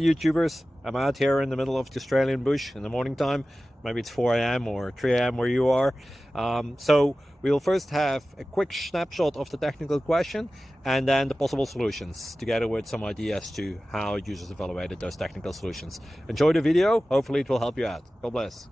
YouTubers. I'm out here in the middle of the Australian bush in the morning time. Maybe it's 4 a.m. or 3 a.m. where you are. So we will first have a quick snapshot of the technical question and then the possible solutions, together with some ideas to how users evaluated those technical solutions. Enjoy the video. Hopefully it will help you out. God bless.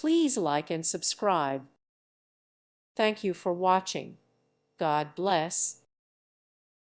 Please like and subscribe. Thank you for watching. God bless.